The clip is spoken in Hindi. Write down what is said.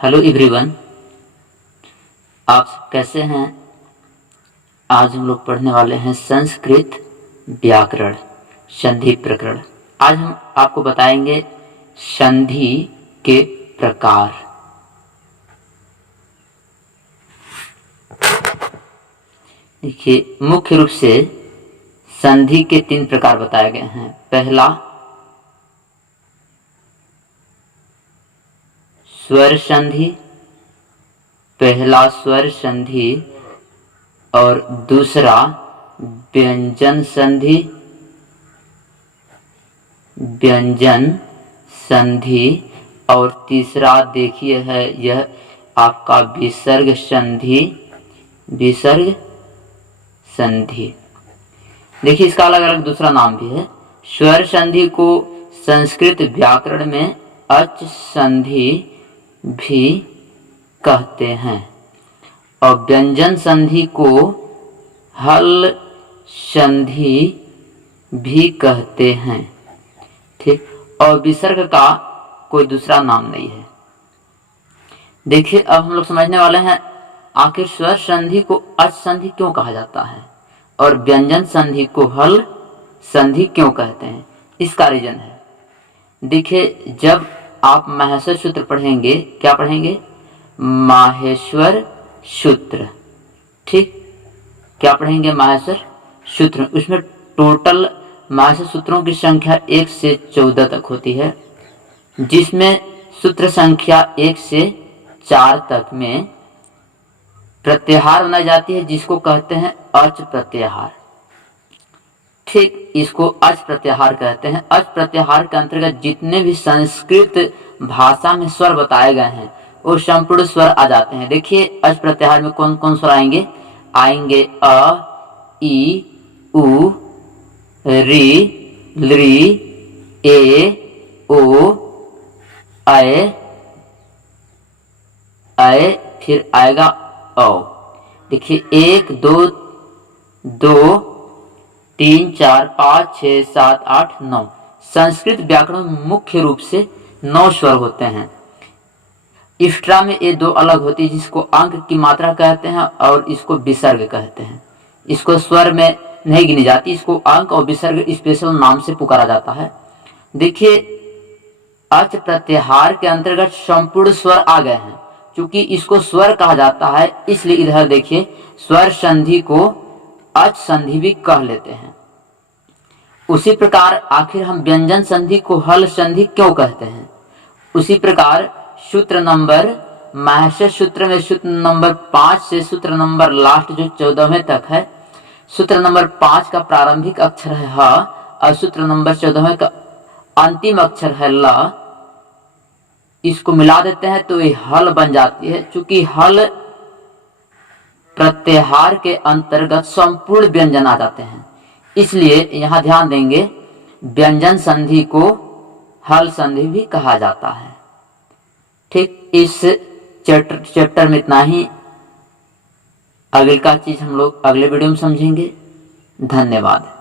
हेलो एवरीवन, आप सब कैसे हैं। आज हम लोग पढ़ने वाले हैं संस्कृत व्याकरण संधि प्रकरण। आज हम आपको बताएंगे संधि के प्रकार। देखिए, मुख्य रूप से संधि के 3 प्रकार बताए गए हैं। पहला स्वर संधि, और दूसरा व्यंजन संधि, और तीसरा देखिए है यह आपका विसर्ग संधि। देखिए, इसका अलग अलग दूसरा नाम भी है। स्वर संधि को संस्कृत व्याकरण में अच संधि भी कहते हैं और व्यंजन संधि को हल संधि भी कहते हैं। ठीक, और विसर्ग का कोई दूसरा नाम नहीं है। देखिए, अब हम लोग समझने वाले हैं आखिर स्वर संधि को अच संधि क्यों कहा जाता है और व्यंजन संधि को हल संधि क्यों कहते हैं। इसका रीजन है, देखिए, जब आप माहेश्वर सूत्र पढ़ेंगे, क्या पढ़ेंगे? माहेश्वर सूत्र। ठीक, क्या पढ़ेंगे? माहेश्वर सूत्र। उसमें टोटल माहेश्वर सूत्रों की संख्या 1 से 14 तक होती है, जिसमें सूत्र संख्या 1 से 4 तक में प्रत्याहार बनाई जाती है, जिसको कहते हैं अच प्रत्याहार। ठीक, इसको अच प्रत्याहार कहते हैं। अच प्रत्याहार के अंतर्गत जितने भी संस्कृत भाषा में स्वर बताए गए हैं वो संपूर्ण स्वर आ जाते हैं। देखिए, अच प्रत्याहार में कौन कौन स्वर आएंगे? अ, ई, उ, री, लृ, ए, ओ, ऐ, फिर आएगा औ। देखिए, 1, 2, 3, 4, 5, 6, 7, 8, 9। संस्कृत व्याकरण में मुख्य रूप से 9 स्वर होते हैं। इफ्ट्रा में ये 2 अलग होती है, जिसको अंक की मात्रा कहते हैं और इसको विसर्ग कहते हैं। इसको स्वर में नहीं गिनी जाती, इसको अंक और विसर्ग स्पेशल नाम से पुकारा जाता है। देखिए, अच प्रत्याहार के अंतर्गत संपूर्ण स्वर आ गए हैं। क्योंकि इसको स्वर कहा जाता है, इसलिए इधर देखिए स्वर संधि को अच संधि भी कह लेते हैं। उसी प्रकार आखिर हम व्यंजन संधि को हल संधि क्यों कहते हैं? उसी प्रकार सूत्र नंबर माहेश्वर सूत्र में सूत्र नंबर 5 से सूत्र नंबर लास्ट जो 14वें तक है, सूत्र नंबर 5 का प्रारंभिक अक्षर है ह और सूत्र नंबर 14वें का अंतिम अक्षर है ल। इसको मिला देते हैं तो ये हल बन जाती है। चूंकि हल प्रत्याहार के अंतर्गत संपूर्ण व्यंजन आ जाते हैं, इसलिए यहां ध्यान देंगे, व्यंजन संधि को हल संधि भी कहा जाता है। ठीक, इस चैप्टर में इतना ही। अगली का चीज हम लोग अगले वीडियो में समझेंगे। धन्यवाद।